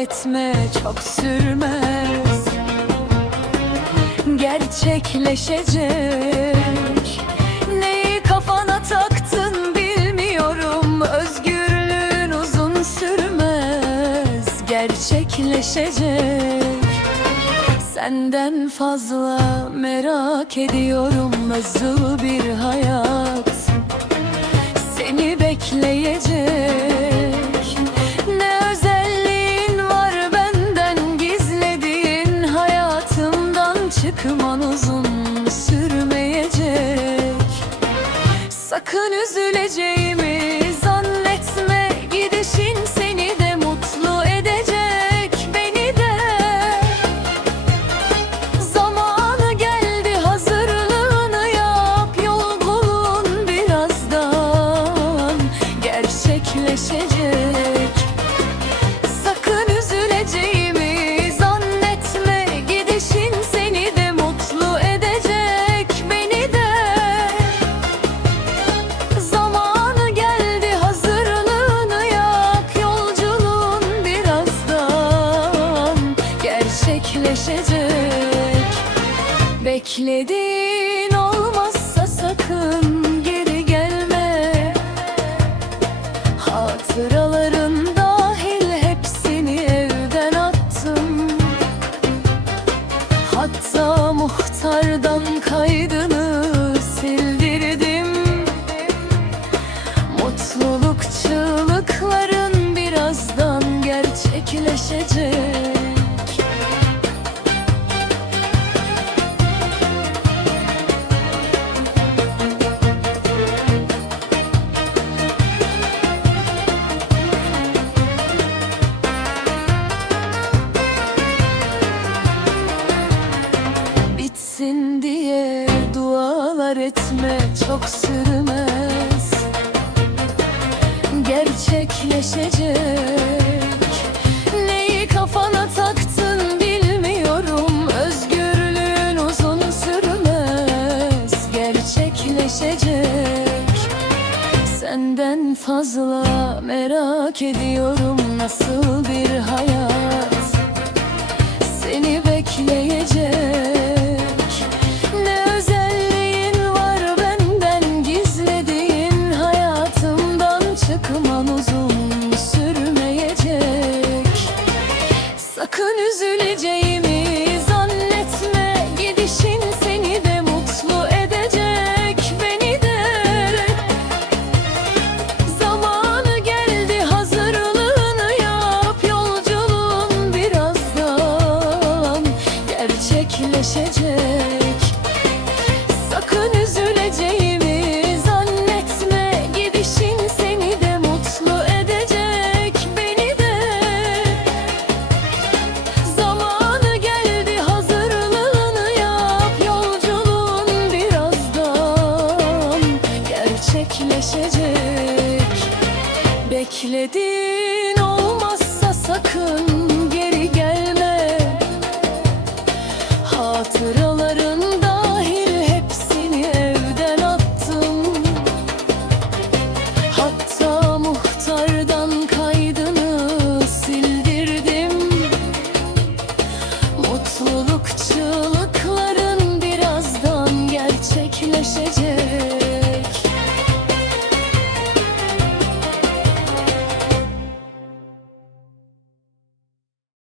Etme çok sürmez. Gerçekleşecek. Neyi kafana taktın bilmiyorum. Özgürlüğün uzun sürmez. Gerçekleşecek. Senden fazla merak ediyorum. Nasıl bir hayat çıkman uzun sürmeyecek. Sakın üzüleceğimi zannetme. Gidişin seni de mutlu edecek. Beni de. Zamanı geldi hazırlığını yap. Yolculuğun birazdan gerçekleşecek Beklediğin olmazsa sakın geri gelme. Hatıraların dahil hepsini evden attım. Hatta muhtardan kaydını sildirdim. Mutluluk çığlıkların birazdan gerçekleşecek etme çok sürmez Gerçekleşecek. Neyi kafana taktın bilmiyorum. Özgürlüğün uzun sürmez. Gerçekleşecek. Senden fazla merak ediyorum Nasıl bir hayat. Seni bekleyecek Beklediğin